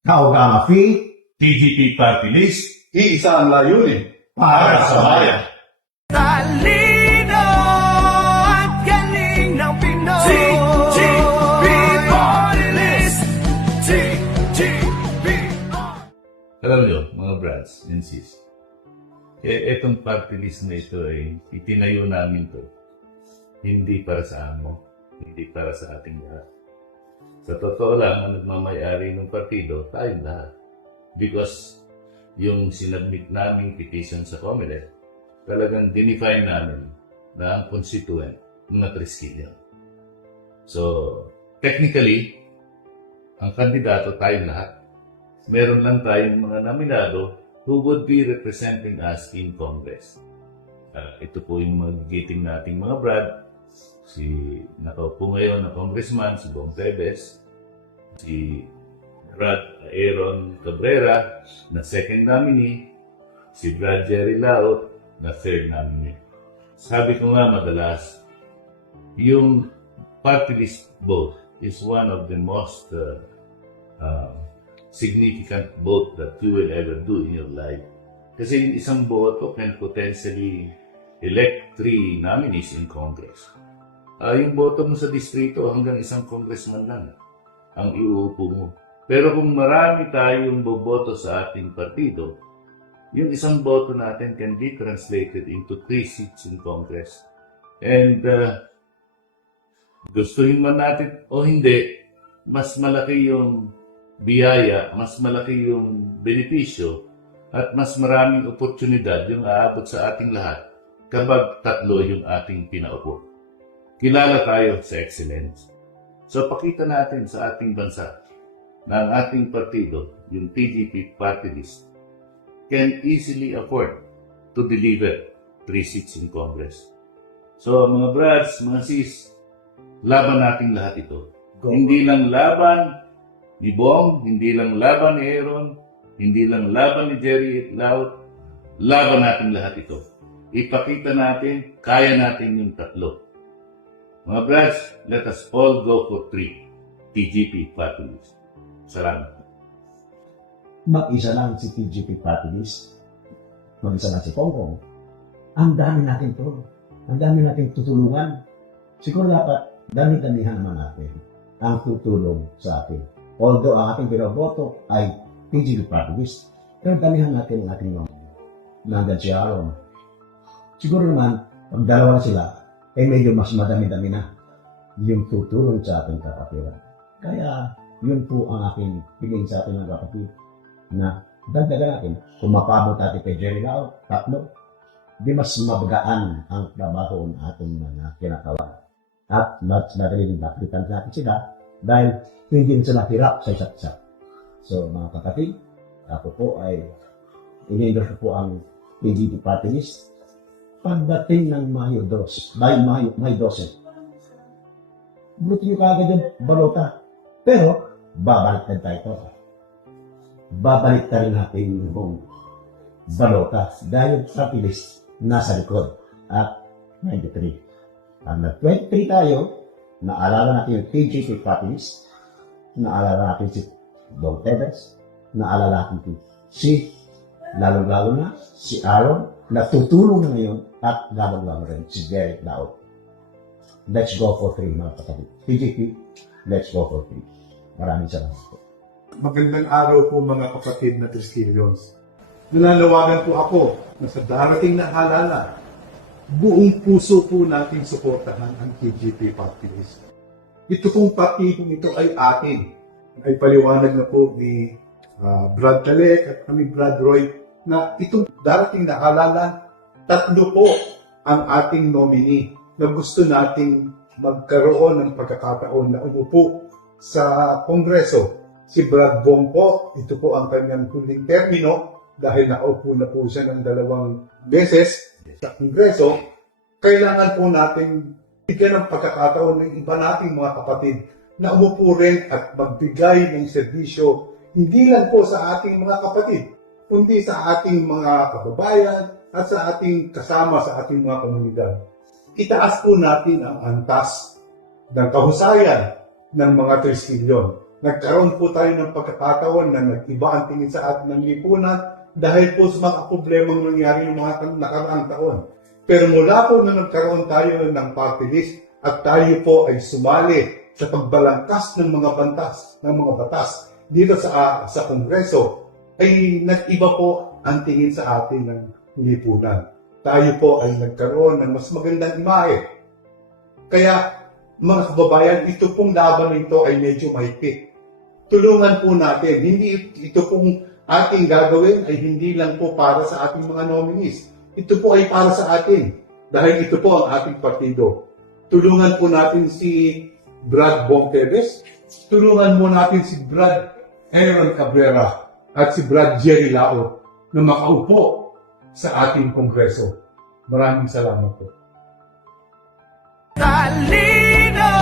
Kaugama Free, TGP Party List Iisa ang layunin para sa bayan. Talino at galing ng Pinoy. TGP Party List. TGP. Alam nyo, mga brads and sis, etong party list na ito ay itinayo namin to hindi para sa amo, hindi para sa ating lahat. Sa totoo lang, ang nagmamayari ng partido, tayong lahat. Because yung sinabmit naming petition sa COMELEC, talagang dinefine namin na ang constituent mga triskilyo. So, technically, ang kandidato tayong lahat. Meron lang tayong mga nominado who would be representing us in Congress. Ito po yung magigiting nating mga brad. Si nakaupo ngayon na congressman, si Bong Tebes, si Brad Aaron Cabrera na second nominee, si Brad Jerry Laut na third nominee. Sabi ko nga madalas, yung party list vote is one of the most significant vote that you will ever do in your life. Kasi yung isang boto can potentially elect 3 nominees in Congress. Yung boto mo sa distrito hanggang isang congressman lang ang iuupo mo. Pero kung marami tayong boboto sa ating partido, yung isang boto natin can be translated into 3 seats in Congress. And gustuhin man natin o hindi, mas malaki yung biyaya, mas malaki yung benepisyo, at mas maraming oportunidad yung aabot sa ating lahat kapag tatlo yung ating pinaupo. Kilala tayo sa excellence. So pakita natin sa ating bansa na ang ating partido, yung TGP Party List, can easily afford to deliver 3 seats in Congress. So mga brads, mga sis, laban natin lahat ito. Hindi lang laban ni Bong, hindi lang laban ni Aaron, hindi lang laban ni Jerry Laut, laban natin lahat ito. Ipakita natin, kaya natin yung tatlo. Mga brads, let us all go for 3 TGP Party List. Salamat. mag-isa lang si TGP Party List, mag-isa lang si Pongpong. Ang dami natin to. Ang dami natin tutulungan. Siguro dapat dami-damihan naman natin ang tutulong sa atin. Although ang ating binoboto ay TGP Party List, pero damihan natin ang ating mga nandan si Aaron. Siguro naman, pag dalawa na sila, medyo mas madami-dami na yung tutulong sa ating kapatiran. Kaya, yun po ang aking piliin sa ating mga kapatid na dagdagan natin. Kung mapabot natin kay Jerry Lao, 3, di mas mabagaan ang trabaho ng ating mga kinakawan. At mas madaling lapitan natin sila dahil hindi sila hirap sa isa't isa. So mga kapatid, ako po ay in-endorse po ang PDP Party List pagdating ng Mayo 12. Buti nyo kagad yung balota. Pero, babalik na tayo ito. Babalik na rin natin yung balota dahil party list nasa likod at 93. Pag nag-23 tayo, naalala natin yung TGP Party List, naalala natin si Bong Tebes, naalala natin si lalong-lalo na si Aaron na tutulong na ngayon at lalong-lalo rin si Derek Lao. Let's go for 3 mga kapatid. TGP, let's go for 3. Maraming salamat po. Magandang araw po mga kapatid na Triskelions. Nalalawagan po ako na sa darating na halalan, buong puso po natin suportahan ang TGP Party List. Ito pong partidong ito ay atin. Ay paliwanag na po ni Brad Talek at kami Brad Roy na itong darating na halalan, 3 po ang ating nominee na gusto nating magkaroon ng pagkakataon na umupo sa Kongreso. Si Brad Bong po, ito po ang kanyang huling termino dahil naupo na po siya ng 2 beses sa Kongreso. Kailangan po natin bigyan ng pagkakataon ng iba nating mga kapatid na umupo rin at magbigay ng serbisyo hindi lang po sa ating mga kapatid, kundi sa ating mga kababayan at sa ating kasama sa ating mga komunidad. Itaas po natin ang antas ng kahusayan ng mga Triskelion. Nagkaroon po tayo ng pagkakataon na nag-iba ang tingin sa atin ng lipunan dahil po sa mga problemang nangyari ng mga nakaraang taon. Pero mula po na nagkaroon tayo ng party list at tayo po ay sumali sa pagbalangkas ng mga batas dito sa Kongreso, ay nag-iba po ang tingin sa atin ng lipunan. Tayo po ay nagkaroon ng mas magandang imahe. Kaya, mga kababayan, ito pong laban nito ay medyo mahigpit. Tulungan po natin. Hindi ito pong ating gagawin ay hindi lang po para sa ating mga nominees. Ito po ay para sa atin. Dahil ito po ang ating partido. Tulungan po natin si Brad Bonteves. Tulungan mo natin si Brad Aaron Cabrera at si Brad Jerry Lao na makaupo sa ating kongreso. Maraming salamat po. Talino